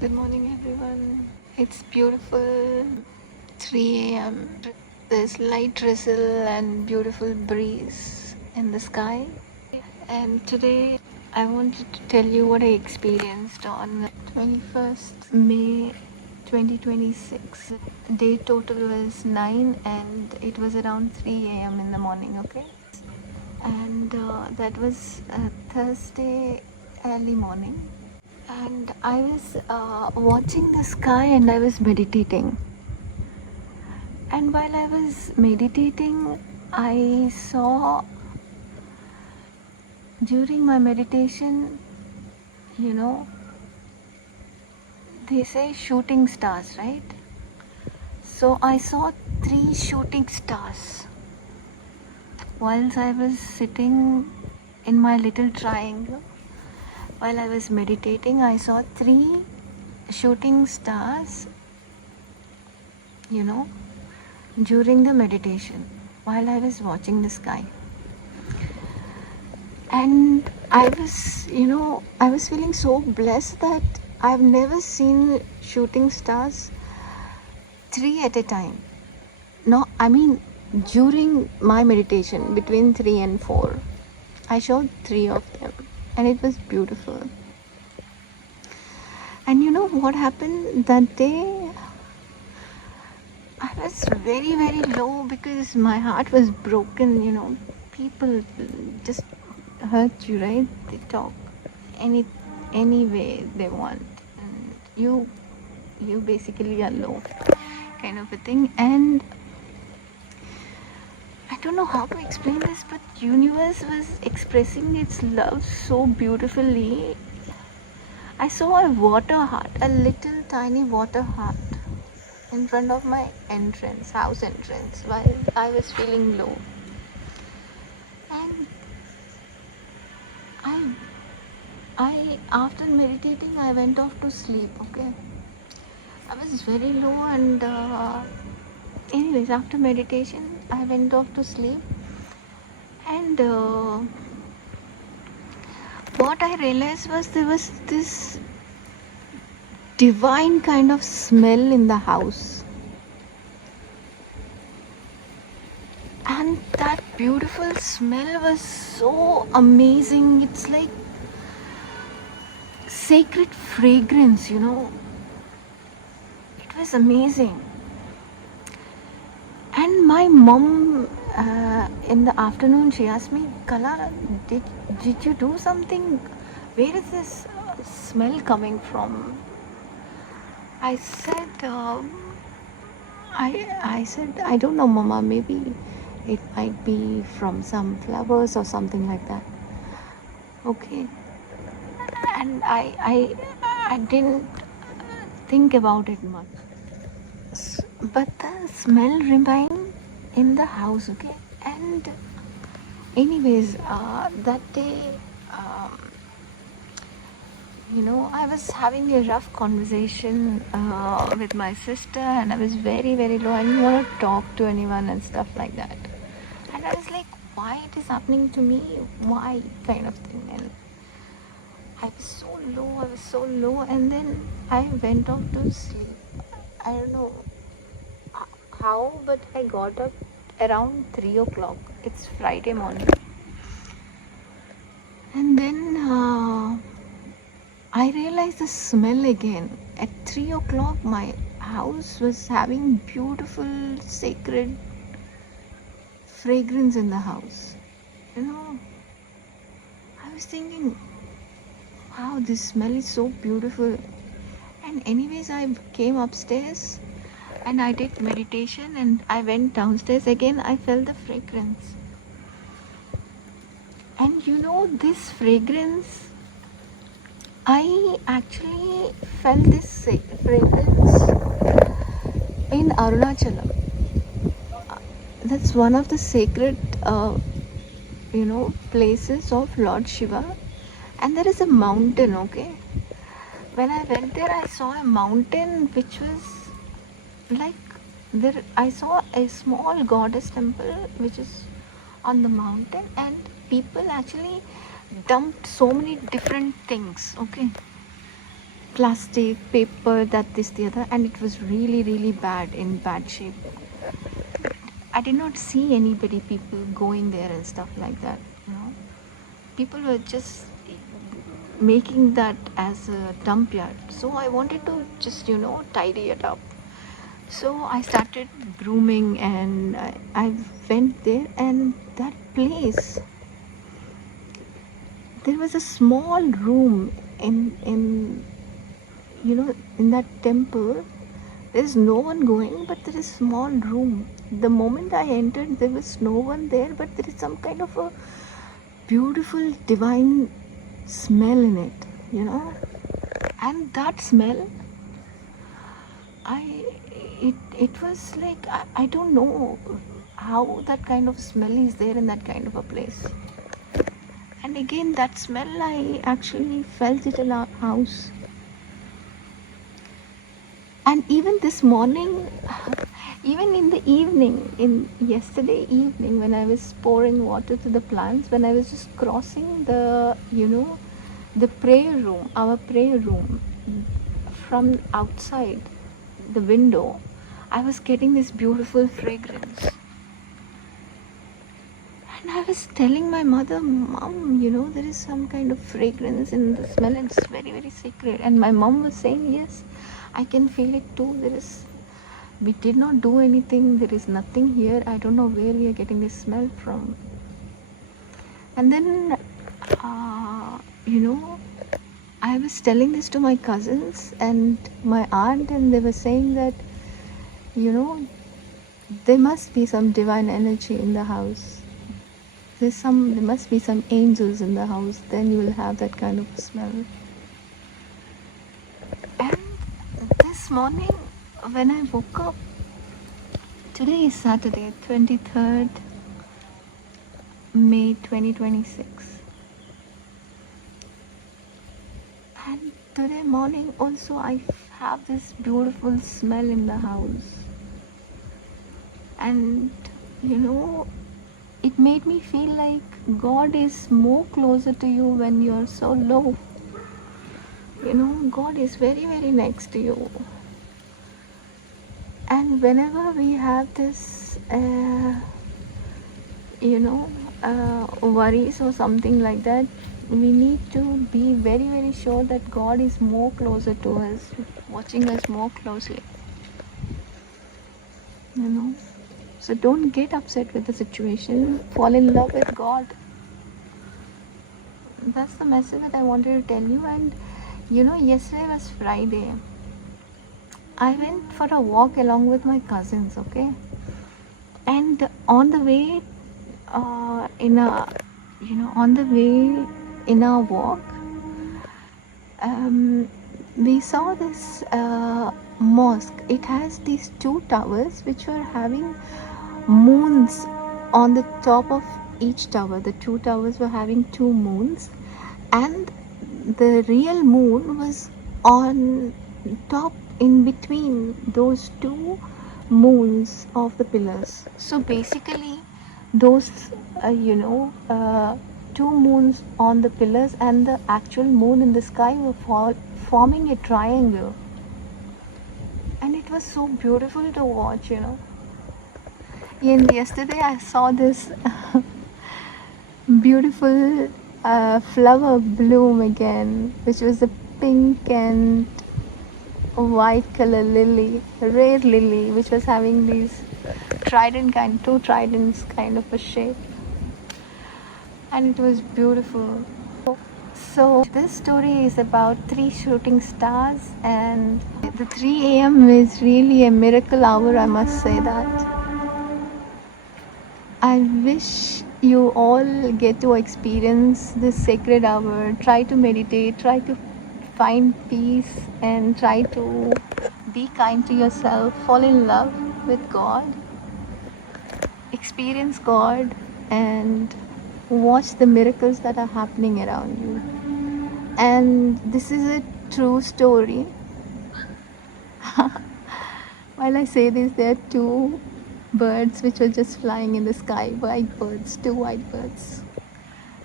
Good morning, everyone. It's beautiful 3 a.m. There's light drizzle and beautiful breeze in the sky. And today I wanted to tell you what I experienced on 21st May 2026. Day total was 9 and it was around 3 a.m. in the morning, okay? And that was Thursday early morning. And I was watching the sky and I was meditating. And while I was meditating, I saw during my meditation, you know, they say shooting stars, right? So I saw 3 shooting stars whilst I was sitting in my little triangle. While I was meditating, I saw 3 shooting stars, during the meditation while I was watching the sky. And I was feeling so blessed that I've never seen shooting stars 3 at a time. No, I mean, during my meditation between 3 and 4, I saw 3 of them and it was beautiful. And you know what happened that day? I was very, very low because my heart was broken. People just hurt you, right? They talk any way they want, and you basically are low, kind of a thing. And I don't know how to explain this, but universe was expressing its love so beautifully. I saw a water heart, a little tiny water heart in front of my house entrance, while I was feeling low. And after meditating, I went off to sleep, okay? I was very low, and anyways, after meditation, I went off to sleep. And what I realized was there was this divine kind of smell in the house. And that beautiful smell was so amazing. It's like sacred fragrance. It was amazing. And my mom, in the afternoon, she asked me, Kala, did you do something? Where is this smell coming from? I said, I said, I don't know, Mama. Maybe it might be from some flowers or something like that. Okay. And I didn't think about it much. But the smell remained in the house, okay? And anyways, that day, I was having a rough conversation with my sister, and I was very, very low. I didn't want to talk to anyone and stuff like that. And I was like, why it is happening to me? Why? Kind of thing. And I was so low. And then I went off to sleep. I don't know how, but I got up around 3 o'clock. It's Friday morning. And then I realized the smell again. At 3 o'clock, my house was having beautiful, sacred fragrance in the house. I was thinking, wow, this smell is so beautiful. And anyways, I came upstairs and I did meditation, and I went downstairs again. I felt the fragrance. And this fragrance, I actually felt this fragrance in Arunachalam. That's one of the sacred, places of Lord Shiva. And there is a mountain, okay? When I went there, I saw a mountain which was like there. I saw a small goddess temple which is on the mountain, and people actually dumped so many different things, okay? plastic, paper, that, this, the other, and it was really, really bad, in bad shape. I did not see anybody, people going there and stuff like that, you know. People were just making that as a dump yard. So I wanted to just, tidy it up. So I started grooming, and I went there, and that place, there was a small room in that temple. There is no one going, but there is small room. The moment I entered, there was no one there, but there is some kind of a beautiful divine smell in it. And that smell, it was like, I don't know how that kind of smell is there in that kind of a place. And again, that smell, I actually felt it in our house. And even this morning, even in the evening, in yesterday evening, when I was pouring water to the plants, when I was just crossing the prayer room, our prayer room, from outside the window, I was getting this beautiful fragrance. And I was telling my mother, Mom, there is some kind of fragrance in the smell, and it's very, very sacred. And my mom was saying, yes, I can feel it too. We did not do anything. There is nothing here. I don't know where we are getting this smell from. And then, I was telling this to my cousins and my aunt, and they were saying that, there must be some divine energy in the house. There must be some angels in the house. Then you will have that kind of smell. And this morning, when I woke up, today is Saturday, 23rd May 2026. And today morning also, I have this beautiful smell in the house. And, it made me feel like God is more closer to you when you're so low. God is very, very next to you. And whenever we have this, worries or something like that, we need to be very, very sure that God is more closer to us, watching us more closely. So don't get upset with the situation. Fall in love with God. That's the message that I wanted to tell you. And yesterday was Friday. I went for a walk along with my cousins, okay? And on the way, in our walk, we saw this mosque. It has these two towers which were having moons on the top of each tower. The two towers were having two moons, and the real moon was on top, in between those two moons of the pillars. So basically, those two moons on the pillars and the actual moon in the sky were forming a triangle, and it was so beautiful to watch. And yesterday I saw this beautiful flower bloom again, which was a pink and white color lily, rare lily, which was having these two tridents kind of a shape, and it was beautiful. So this story is about 3 shooting stars, and the 3 a.m. is really a miracle hour, I must say that. I wish you all get to experience this sacred hour. Try to meditate, try to find peace, and try to be kind to yourself. Fall in love with God. Experience God and watch the miracles that are happening around you. And this is a true story. While I say this, there are two birds which were just flying in the sky, white birds, two white birds.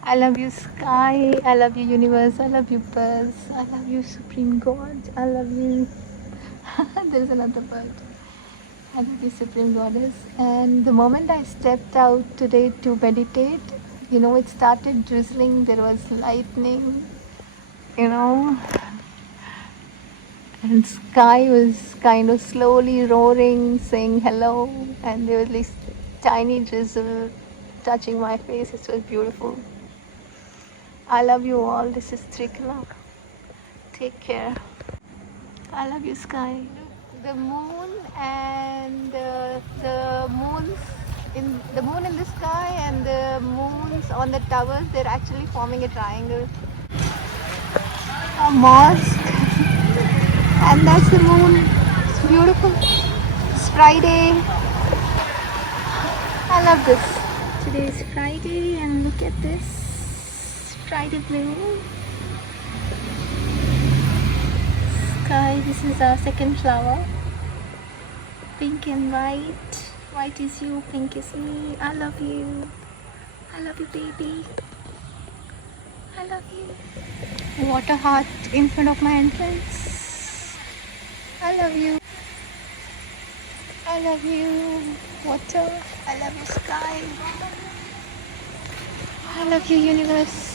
I love you, sky. I love you, universe. I love you, birds. I love you, supreme God. I love you. There's another bird. I love you, supreme goddess. And the moment I stepped out today to meditate, it started drizzling. There was lightning, you know, and sky was kind of slowly roaring, saying hello. And there was this tiny drizzle touching my face. It was beautiful. I love you all. This is Trikala. Take care. I love you, sky. The moon and the moon in the sky and the moons on the towers. They're actually forming a triangle. A mosque, and that's the moon. It's beautiful. It's Friday. I love this. Today is Friday, and look at this. Friday blue. Sky, this is our second flower. Pink and white. White is you, pink is me. I love you. I love you, baby. I love you. Water heart in front of my entrance. I love you. I love you, water. I love you, sky. I love you, universe.